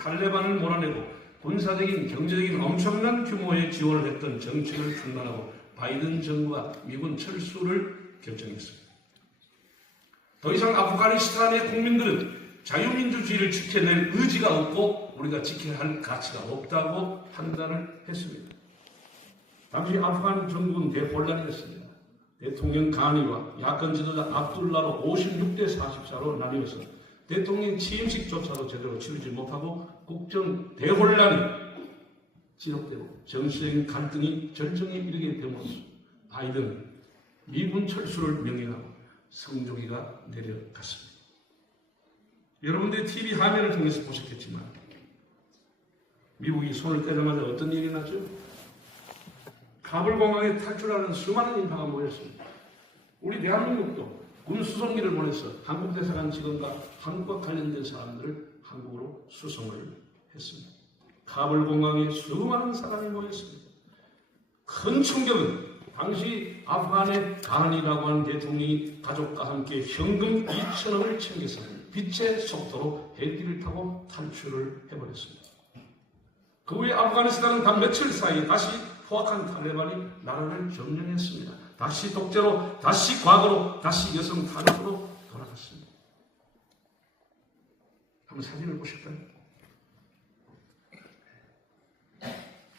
탈레반을 몰아내고 군사적인 경제적인 엄청난 규모의 지원을 했던 정책을 중단하고 바이든 정부가 미군 철수를 결정했습니다. 더 이상 아프가니스탄의 국민들은 자유민주주의를 지켜낼 의지가 없고 우리가 지켜야 할 가치가 없다고 판단을 했습니다. 당시 아프간 정부는 대혼란이었습니다. 대통령 가니와 야권 지도자 압둘라로 56대 44로 나뉘어서 대통령 취임식조차도 제대로 치르지 못하고 국정 대혼란이 지속되고 정치적인 갈등이 절정에 이르게 되면서 바이든은 미군 철수를 명령하고 성조기가 내려갔습니다. 여러분들이 TV 화면을 통해서 보셨겠지만 미국이 손을 떼자마자 어떤 일이 났죠? 카불 공항에 탈출하는 수많은 인파가 모였습니다. 우리 대한민국도 군 수송기를 보내서 한국 대사관 직원과 한국과 관련된 사람들을 한국으로 수송을 했습니다. 카불 공항에 수많은 사람이 모였습니다. 큰 충격은 당시 아프간의 가니라고 하는 대통령이 가족과 함께 현금 2천억을 챙겨서 빛의 속도로 헬기를 타고 탈출을 해버렸습니다. 그 후에 아프가니스탄은 단 며칠 사이 다시 포악한 탈레반이 나라를 점령했습니다. 다시 독재로, 다시 과거로, 다시 여성 탄압으로 돌아갔습니다. 한번 사진을 보실까요?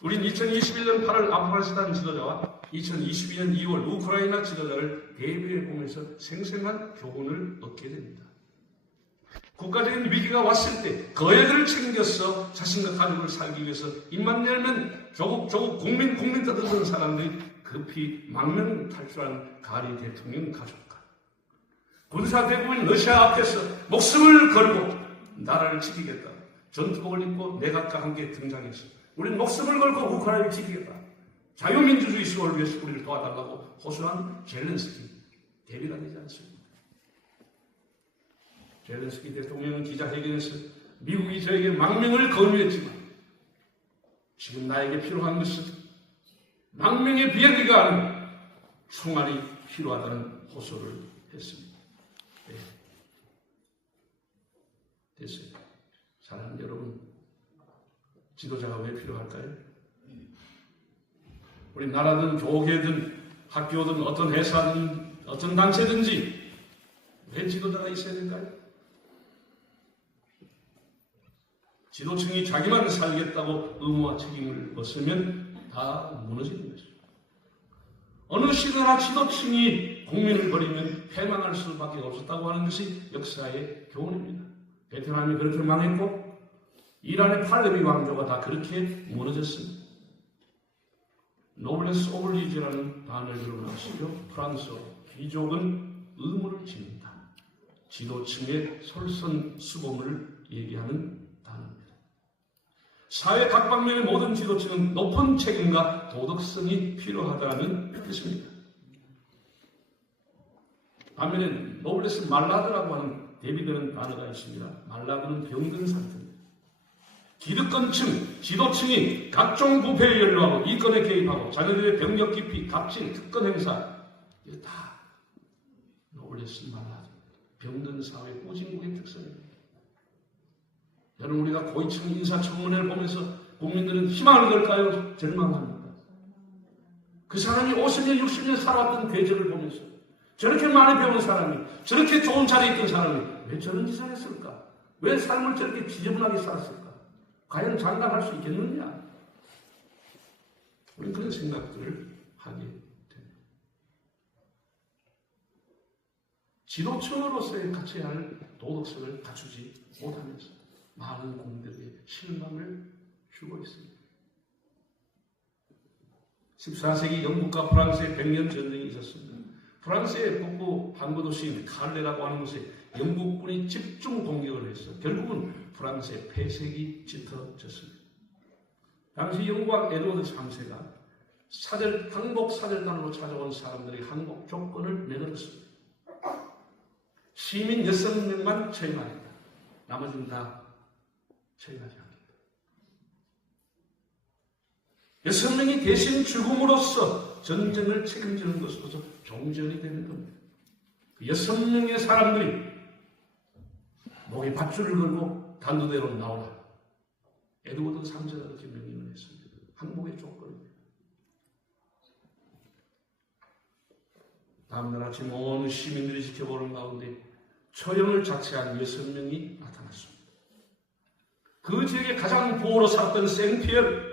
우린 2021년 8월 아프가니스탄 지도자와 2022년 2월 우크라이나 지도자를 대비해 보면서 생생한 교훈을 얻게 됩니다. 국가적인 위기가 왔을 때 거액을 챙겨서 자신과 가족을 살기 위해서 입만 열면 조국 국민 떠드는 사람들이 급히 망명 탈출한 가니 대통령 가족과 군사 대국인 러시아 앞에서 목숨을 걸고 나라를 지키겠다. 전투복을 입고 내각과 함께 등장해서 우리는 목숨을 걸고 우크라이나를 지키겠다. 자유민주주의 수호를 위해서 우리를 도와달라고 호소한 젤렌스키 대비가 되지 않습니다. 젤렌스키 대통령은 기자회견에서 미국이 저에게 망명을 권유했지만 지금 나에게 필요한 것은 망명의 비행기가 아닌 총알이 필요하다는 호소를 했습니다. 네. 됐어요. 사랑하는 여러분, 지도자가 왜 필요할까요? 우리 나라든 교계든 학교든 어떤 회사든 어떤 단체든지 왜 지도자가 있어야 될까요? 지도층이 자기만 살겠다고 의무와 책임을 벗으면 다 무너지는 것이죠. 어느 시대나 지도층이 국민을 버리면 패망할 수밖에 없었다고 하는 것이 역사의 교훈입니다. 베트남이 그렇게 망했고 이란의 팔레비 왕조가 다 그렇게 무너졌습니다. 노블레스 오블리주라는 단어를 여러분 아시죠? 프랑스어 귀족은 의무를 짓는다. 지도층의 솔선수범을 얘기하는 단어입니다. 사회 각 방면의 모든 지도층은 높은 책임과 도덕성이 필요하다는 뜻입니다. 반면에 노블레스 말라드라고 하는 대비되는 단어가 있습니다. 말라드는 병든 상태입니다. 기득권층, 지도층이 각종 부패에 연루하고 이권에 개입하고 자녀들의 병력 기피, 갑질, 특권 행사 이게 다 노블레스 말라드 병든 사회 후진국의 특성입니다. 여러분 우리가 고위층 인사청문회를 보면서 국민들은 희망을 걸까요? 절망합니다. 그 사람이 50년, 60년 살았던 궤적을 보면서 저렇게 많이 배운 사람이 저렇게 좋은 자리에 있던 사람이 왜 저런 짓을 했을까? 왜 삶을 저렇게 지저분하게 살았을까? 과연 장담할 수 있겠느냐? 우리는 그런 생각들을 하게 됩니다. 지도층으로서의 갖춰야 할 도덕성을 갖추지 못하면서 많은 국민들에게 실망을 주고 있습니다. 14세기 영국과 프랑스의 100년 전쟁이 있었습니다. 프랑스의 북부 항구 도시인 칼레라고 하는 곳에 영국군이 집중 공격을 해서 결국은 프랑스의 폐색이 짙어졌습니다. 당시 영국왕 에드워드 3세가 항복 사절단으로 찾아온 사람들의 항복 조건을 내걸었습니다. 시민 6명만 처형하겠다. 나머지는 다 처형하지 않겠다. 6명이 대신 죽음으로써 전쟁을 책임지는 것으로서 종전이 되는 겁니다. 그 6명의 사람들이 목에 밧줄을 걸고 단두대로 나오라. 에드워드 3세가 그렇게 명령을 했습니다. 항복의 조건입니다. 다음날 아침 온 시민들이 지켜보는 가운데 처형을 자처한 6명이 나타났습니다. 그 지역에 가장 부호로 살았던 생피에르,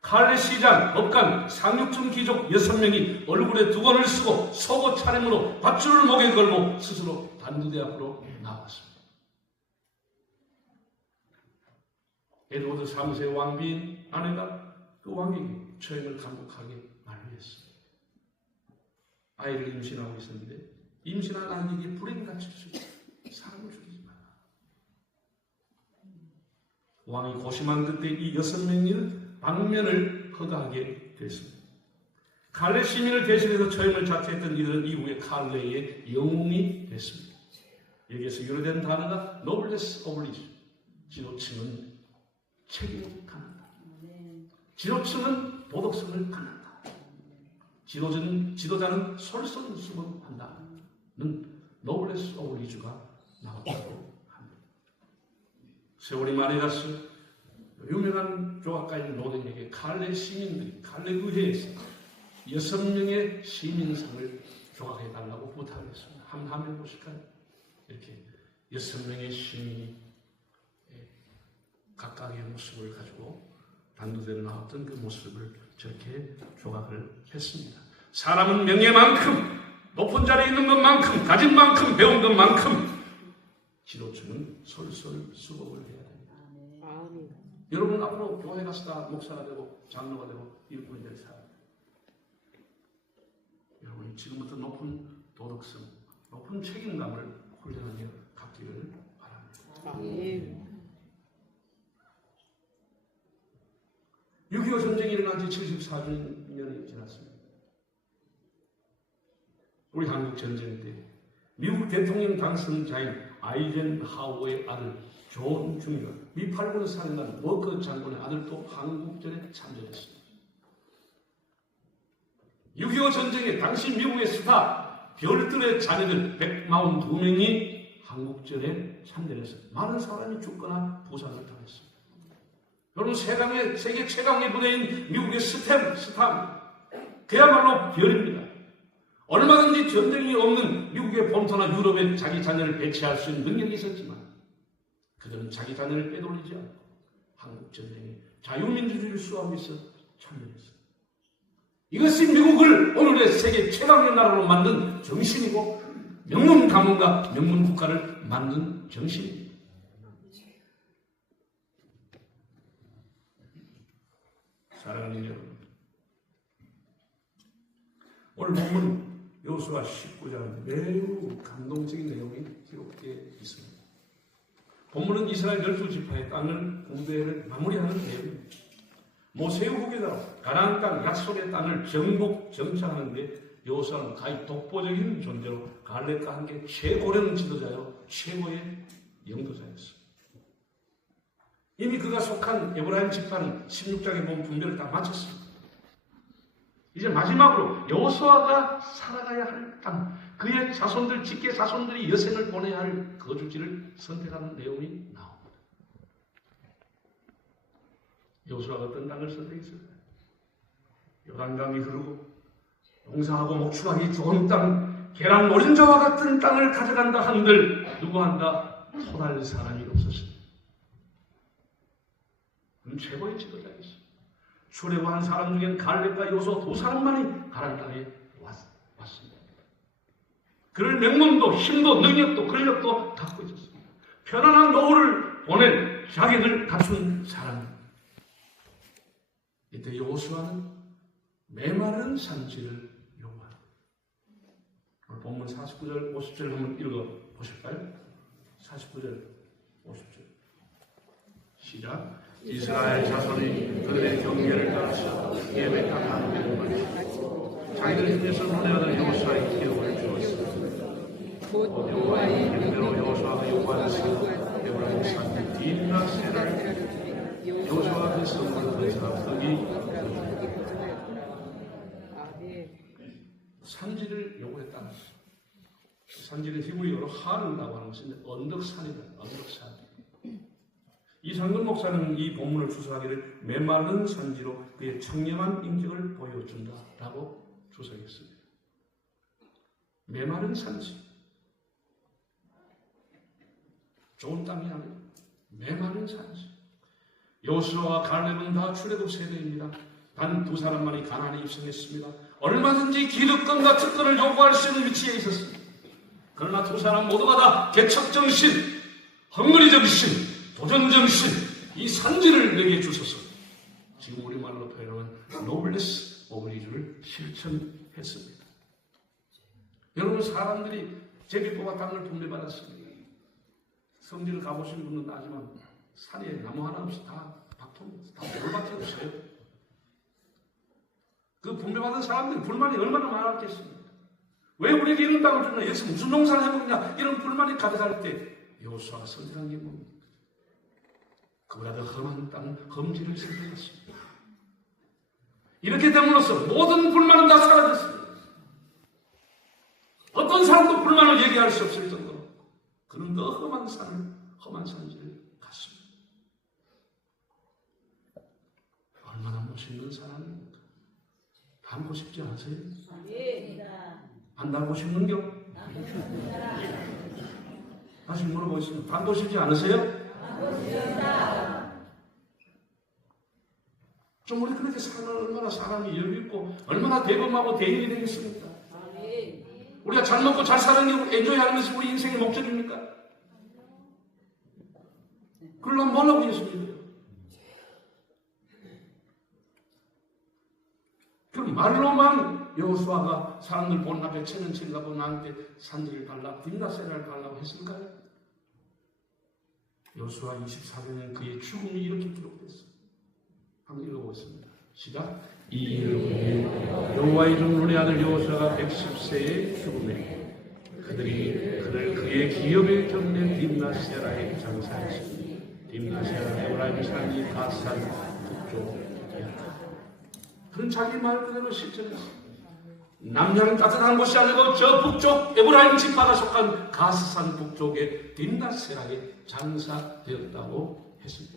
칼레 시장, 법관, 상륙중 귀족 6명이 얼굴에 두건을 쓰고 속옷 차림으로 밧줄을 목에 걸고 스스로 단두대 앞으로 나왔습니다. 에드워드 3세 왕비인 아내가 그 왕에게 처형을 강력하게 만류했습니다. 아이를 임신하고 있었는데 임신한 아기에게 불행이 닥칠 수 있다. 사람을 죽이지 마라. 왕이 고심한 그때 이 6명이 방면을 허가하게 됐습니다. 칼레 시민을 대신해서 처형을 자처했던 이들은 이후에 칼레의 영웅이 됐습니다. 여기에서 유래된 단어가 노블레스 오블리주. 지도층은 책임을 강한다. 지도층은 도덕성을 강한다. 지도자는 솔선수범한다는 노블레스 오블리주가 나왔다고 합니다. 세월이 많이 갔어. 유명한 조각가인 로댕에게 칼레 시민들이 칼레 의회에서 6명의 시민상을 조각해달라고 부탁을 했습니다. 한번 해보실까요? 이렇게 6명의 시민이 각각의 모습을 가지고 단두대로 나왔던 그 모습을 저렇게 조각을 했습니다. 사람은 명예만큼, 높은 자리에 있는 것만큼, 가진 만큼, 배운 것만큼 지도층은 솔솔수범을 해야 됩니다. 여러분 앞으로 교회 가서 다 목사가 되고 장로가 되고 일꾼이 될 사람. 여러분 지금부터 높은 도덕성, 높은 책임감을 훈련하며 갖기를 바랍니다. 6.25 전쟁이 일어난 지 74주년이 지났습니다. 우리 한국 전쟁 때 미국 대통령 당선자인 아이젠하워의 아들 존 중이가 미8군 사령관 워커 장군의 아들도 한국전에 참전했습니다. 6.25 전쟁에 당시 미국의 스타 별들의 자녀들 142명이 한국전에 참전해서 많은 사람이 죽거나 부상을 당했습니다. 여러분 세계 최강의 부대인 미국의 스탐 그야말로 별입니다. 얼마든지 전쟁이 없는 미국의 본토나 유럽에 자기 자녀를 배치할 수 있는 능력이 있었지만 그들은 자기 자녀를 빼돌리지 않고 한국 전쟁에 자유민주주의를 수호하기 위해서 참여했습니다. 이것이 미국을 오늘의 세계 최강의 나라로 만든 정신이고 명문 가문과 명문 국가를 만든 정신입니다. 사랑하는 여러분, 오늘 본문 여호수아 19장 매우 감동적인 내용이 기록되어 있습니다. 본문은 이스라엘 12지파의 땅을 공대를 마무리하는 내용입니다. 모세의 후계자로 가나안 땅 약속의 땅을 정복하는데 여호수아는 가히 독보적인 존재로 갈렙과 함께 최고령 지도자요 최고의 영도자였습니다. 이미 그가 속한 에브라임 지파는 16장에 보면 분별을 다 마쳤습니다. 이제 마지막으로 여호수아가 살아가야 할 땅, 그의 자손들, 직계 자손들이 여생을 보내야 할 거주지를 선택하는 내용이 나옵니다. 여호수아가 어떤 땅을 선택했을까요? 요단강이 흐르고 농사하고 목축하기 좋은 땅, 계란 노른자와 같은 땅을 가져간다 한들 누구 한다 토달 사람이 없었습니다. 최고의 지도자였습니다. 출애굽한 사람 중엔 갈렙과 여호수아 두 사람만이 가나안 땅에 왔습니다. 그럴 명문도 힘도 능력도 권력도 갖고 있었습니다. 편안한 노후를 보낸 자격을 갖춘 사람입니다. 이때 여호수아는 메마른 산지를 요구합니다. 오늘 본문 49절 50절 한번 읽어보실까요? 49절 50절 시작. 이스라엘 자손이 그들의 경계를 따라서 예배당 하나님을 마치고 자기들 중에서 노래하던 여호수아의 기록을 주었습니다. 곧 여호와의 명대로 여호수아가 요구하는 산 에브라임 산 딥나세를 여호수아가 그 성문을 건설하더니 산지를 요구했다. 산지는 히브리어로 하른이라고 하는 것인데 언덕산이다. 언덕산. 이상근 목사는 이 본문을 추서하기를 메마른 산지로 그의 청렴한 인격을 보여준다라고 추석했습니다. 메마른 산지, 좋은 땅이 아니라 메마른 산지. 여호수아와 갈렙은 다 출애굽 세대입니다. 단 두 사람만이 가나안에 입성했습니다. 얼마든지 기득권과 특권을 요구할 수 있는 위치에 있었습니다. 그러나 두 사람 모두가 다 개척정신, 헝그리정신, 도전정신, 이 산지를 내게 주소서. 지금 우리말로 표현하면 노블레스 오브리주를 실천했습니다. 여러분, 사람들이 제비뽑아 땅을 분배받았습니다. 성지를 가보신 분은 아지만 산에 나무 하나 없이 다 박통입니다. 다 돌밖에 없어요. 그 분배받은 사람들이 불만이 얼마나 많았겠습니까? 왜 우리에게 이런 땅을 줬나? 여기서 무슨 농사를 해먹냐? 이런 불만이 가득할 때 여호수아가 선택한 게 뭡니까? 그보다 더 험한 땅, 험지를 선택했습니다. 이렇게 됨으로써 모든 불만은 다 사라졌습니다. 어떤 사람도 불만을 얘기할 수 없을 정도로 그는 더 험한 산지를 갔습니다. 얼마나 멋있는 사람입니까? 닮고 싶지 않으세요? 안 닮고 싶는겨? 다시 물어보겠습니다. 닮고 싶지 않으세요? 좀 우리 그렇게 사는 얼마나 사람이 여유있고 얼마나 대범하고 대인이 되겠습니까? 우리가 잘 먹고 잘 사는 게 엔조이 하는 것이 우리 인생의 목적입니까? 그러려면 뭘 하고 있습니까? 그럼 말로만 여호수아가 사람들 본 앞에 천연칠가고 나한테 산지를 달라 딥나세라를 달라고 했을까요? 여호수아 24장에는 그의 죽음이 이렇게 기록됐습니다. 한번 읽어보겠습니다. 시작. 이 일로 여호와의 이름 눈의 아들 여호수아가 110세에 죽음에 그를 그의 기업에 겪는 딥나세라에 장사했으니 딥나세라 에브라임 산지 가산 북쪽이었다. 그는 자기 말 그대로 실천했습니다. 남양 따뜻한 곳이 아니고 저 북쪽 에브라임 지파가 속한 가스산 북쪽의 딥나세라에 장사되었다고 했습니다.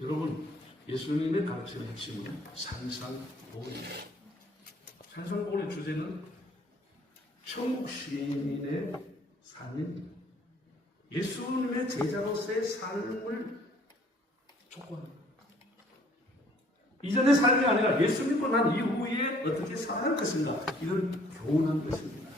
여러분, 예수님의 가르침의 핵심은 산상보훈입니다. 산상보훈의 주제는 천국 시민의 삶입니다. 예수님의 제자로서의 삶을 촉구합니다. 이전의 삶이 아니라 예수 믿고 난 이후에 어떻게 살아야 할 것인가, 이런 교훈한 것입니다.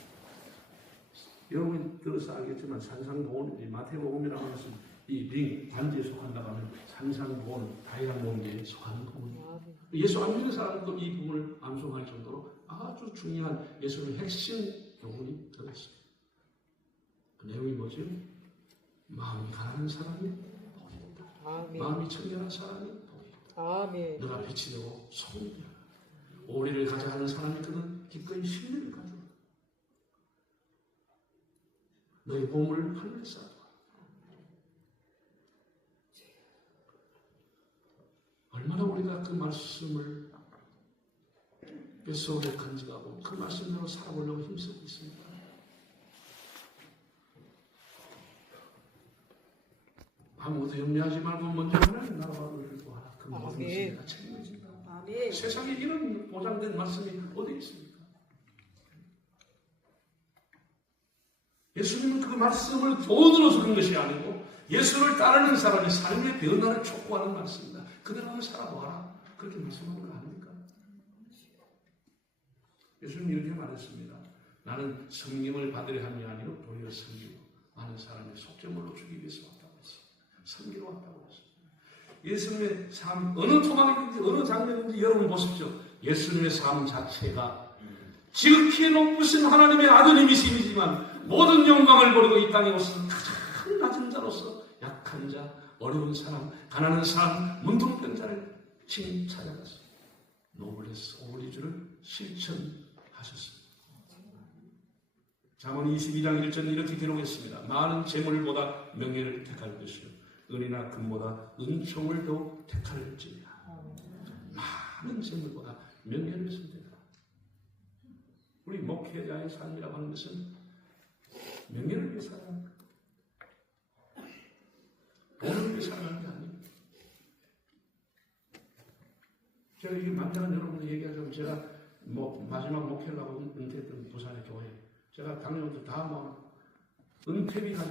여러분이 들어서 알겠지만 산상보훈이 마태복음이라고 하는 것은 이 링 단지에 속한다고 하면 산상보훈 다이랑 본계에 속하는 부분입니다. 예수 안 믿는 사람도 이 부분을 암송할 정도로 아주 중요한 예수의 핵심 교훈이 들어있습니다. 그 내용이 뭐죠? 마음이 가난한 사람이 복이 있다. 마음이 청결한 사람이 복이 있다. 아멘. 너가 빛이 되고 소금이 되라. 오리를 가져 하는 사람이 그는 기꺼이 신뢰를 가져. 너의 보물을 하늘에 쌓아. 얼마나 우리가 그 말씀을 뱃속에 간직하고 그 말씀대로 살아보려고 힘쓰고 있습니다. 아무것도 염려하지 말고 먼저 하나님 나라와 의를 구하라. 그 모든 것을 내가 책임집니다. 세상에 이런 보장된 말씀이 어디 있습니까? 예수님은 그 말씀을 돈으로 주는 것이 아니고 예수를 따르는 사람의 삶의 변화를 촉구하는 말씀입니다. 그대로 한번 살아보아라. 그렇게 말씀하는 거 아닙니까? 예수님이 이렇게 말했습니다. 나는 성령을 받으려 함이 아니요 도리어 섬기고 많은 사람의 속죄물로 주기 위해서 왔다고 했습니다. 섬기러 왔다고 했습니다. 예수님의 삶, 어느 토막이든지 어느 장면인지 여러분 보십시오. 예수님의 삶 자체가 지극히 높으신 하나님의 아드님이시지만 모든 영광을 버리고 이 땅에 오신 가장 낮은 자로서 약한 자, 어려운 사람, 가난한 사람, 문둥병 자를 친히 찾아가서 노블레스 오브리주를 실천하셨습니다. 잠언 22장 1절은 이렇게 기록했습니다. 많은 재물보다 명예를 택할 것이요 은이나 금보다 은총을 더욱 택할지니라. 많은 재물보다 명예를 선택하라. 우리 목회자의 삶이라고 하는 것은 명예를 위해 살아갑니다. 때문에 살아가는 게 아니에요. 제가 이게 만나는 여러분들 얘기하자면 제가 마지막 목회를 하고 은퇴했던 부산의 교회. 제가 당연히 다 은퇴비 가지고